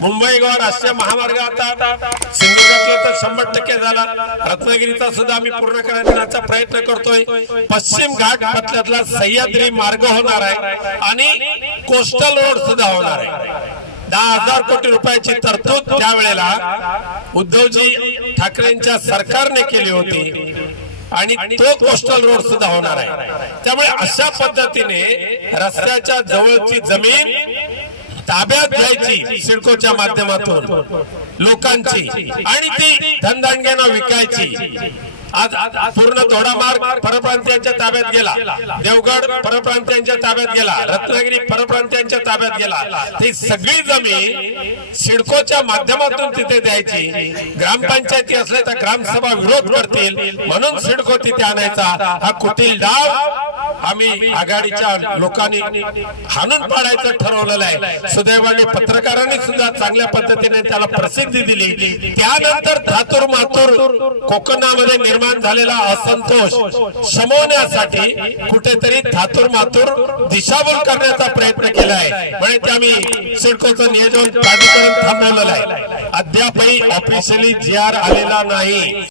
मुंबई गोवा राष्ट्रीय महामार्ग आता सिंधुदुर्गातला तर शंभर टक्के झाला. रत्नागिरीचा सुद्धा आम्ही पूर्ण करण्याचा प्रयत्न करतोय. पश्चिम घाट पथल्यातला सह्याद्री मार्ग होणार आहे आणि कोस्टल रोड सुद्धा होणार आहे. दहा हजार कोटी रुपयाची तरतूद त्यावेळेला उद्धवजी ठाकरेंच्या सरकारने केली होती. आणि तो कोस्टल रोड सुद्धा होणार आहे. त्यामुळे अशा पद्धतीने रस्त्याच्या जवळची जमीन ताब्यात घ्यायची सिडकोच्या माध्यमातून लोकांची. आणि ती धनदांडग्यांना विकायची. आज पूर्ण दोडामार्ग परप्रांतीयांच्या ताब्यात गेला. देवगड परप्रांतीयांच्या ताब्यात गेला. रत्नागिरी परप्रांतीयांच्या ताब्यात गेला. ती सगळी जमीन सिडकोच्या माध्यमातून तिथे द्यायची. ग्रामपंचायती असले तर ग्रामसभा विरोध करतील. म्हणून सिडको तिथे आणायचा. हा कुटील डाव आम्ही आघाडीच्या लोकांनी हाणून पाडायचं ठरवलेलं आहे. सुदैवाने पत्रकारांनी सुद्धा चांगल्या पद्धतीने त्याला प्रसिद्धी दिली. त्यानंतर धातूर मातूर कोकणामध्ये निर्माण झालेला असंतोष शमवण्यासाठी कुठेतरी धातूर मातूर दिशाभूल करण्याचा प्रयत्न केला आहे. म्हणजे आम्ही सिडकोचं नियोजन प्राधिकरण थांबवलेलं आहे. अद्यापही ऑफिशियली जी आर आलेला नाही.